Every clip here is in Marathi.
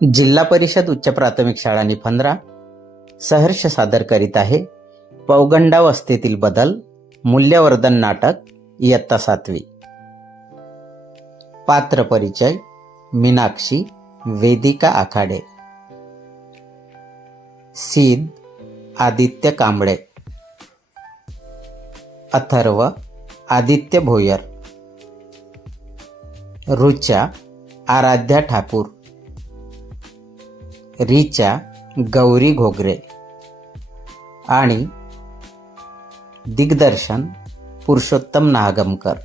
जिल्हा परिषद उच्च प्राथमिक शाळा निफंद्रा सहर्ष सादर करीत आहे पौगंडावस्थेतील बदल मूल्यवर्धन नाटक इयत्ता 7वी। पात्र परिचय मीनाक्षी वेदिका आखाडे, सिद्ध आदित्य कांबळे, अथर्व आदित्य भोयर, रुचा आराध्या ठाकूर, रिचा गौरी घोगरे आणि दिग्दर्शन पुरुषोत्तम नागमकर।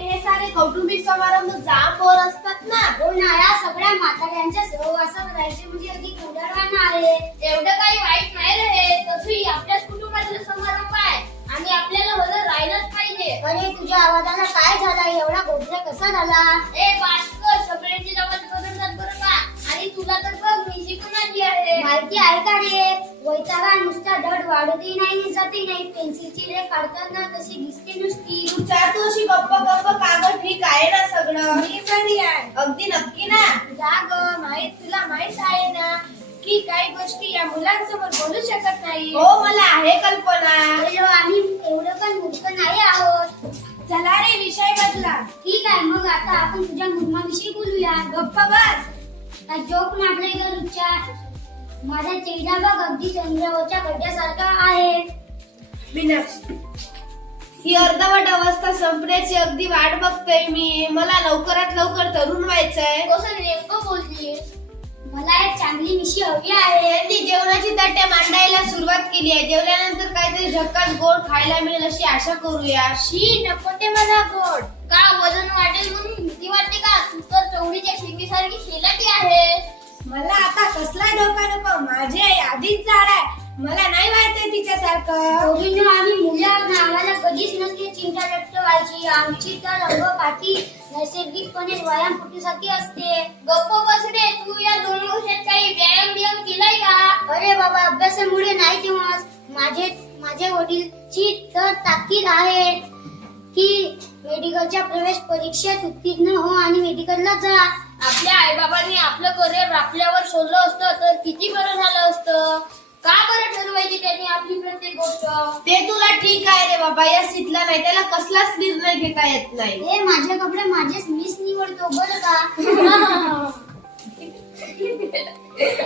हे सारे कौटुंबिक समारंभ जाम बोर असतात ना। हो ना, या सगळ्या म्हाताऱ्यांच्या सहवासात राहायचे म्हणजे अधिक उदाहरण आहे। एवढं काही वाईट नाही रे, तसंही आपल्याच कुटुंबातला समारंभ आहे आणि आपल्याला हजर राहिलंच पाहिजे। अरे तुझ्या आवाजाला काय झाला? एवढा गोंधळ कसा झाला? ए भास्कर, सगळ्यांची आवाज बदलतात बरं का। आणि तुला तर बघ मी शिकून आली आहे। माहिती आहे का रे, वैतागा नुसता धड वाढतही नाही जातही नाही। पेन्सिलची रेख काढताना कशी दिसते नुसती। तू चार तू अशी गप्प गप्प कागद ठीक आहे ना सगळं? मी पण आहे। अगदी नक्की ना? जा ग, तुला माहित आहे ना की काही गोष्टी या मुलांसमोर बोलू शकत नाही। हो, मला आहे कल्पना। हॅलो, आम्ही एवढं पण मूर्ख नाही आहोत। चला रे, विषय बदला। ठीक आहे, मग आता आपण तुझ्या मुर्माविषयी बोलूया। गप्प बस। जोक मारले ग रुचा, माझा चेहरा बघ अगदी चंद्रावरच्या गड्यासारखा आहे। मीनाक्षी, ही अर्धवट अवस्था संपण्याची अगदी वाट बघतोय मी। मला लवकरात लवकर तरुण व्हायचंय। कसं नेमकं बोलली? मला एक चांगली मिशी हवी आहे। त्यांनी जेवणाची ताटे मांडायला सुरुवात केली आहे। जेवल्यानंतर काहीतरी झक्कास गोड खायला मिळेल अशी आशा करूया। शी, नको ते मला गोड। का वजन वाढेल म्हणून भीती वाटते का? तू तर चवडीच्या शेंगीसारखी शेलाटी आहेस। मला आता कसला धोका नको, माझी आई आधीच जाड आहे, मला नाही व्हायचंय तिच्यासारखं। आम्ही मुलं आम्हाला कधीच नसते चिंता व्यक्त व्हायची। आमची तर अंगकाठी नैसर्गिकपणे व्यायाम कुठेसाठी असते। गप्प बस रे, तू या 2 वर्षात काही व्यायाम केलाय का? अरे बाबा, अभ्यासामुळे नाही तेव्हा माझ्या वडीलची तर ताकीद आहे की मेडिकलच्या प्रवेश परीक्षेत उत्तीर्ण हो आणि मेडिकलला जा। आपल्या आईबाबांनी आपलं करिअर राखल्यावर शोधलं असतं तर किती बरं झालं असतं। का बरं ठरवायची त्यांनी आपली प्रत्येक गोष्ट? ते तुला ठीक आहे रे बाबा, या सिद्धला नाही, त्याला कसलाच निर्णय घेता येत नाही। हे माझे कपडे माझेच मीच निवडतो बरं का।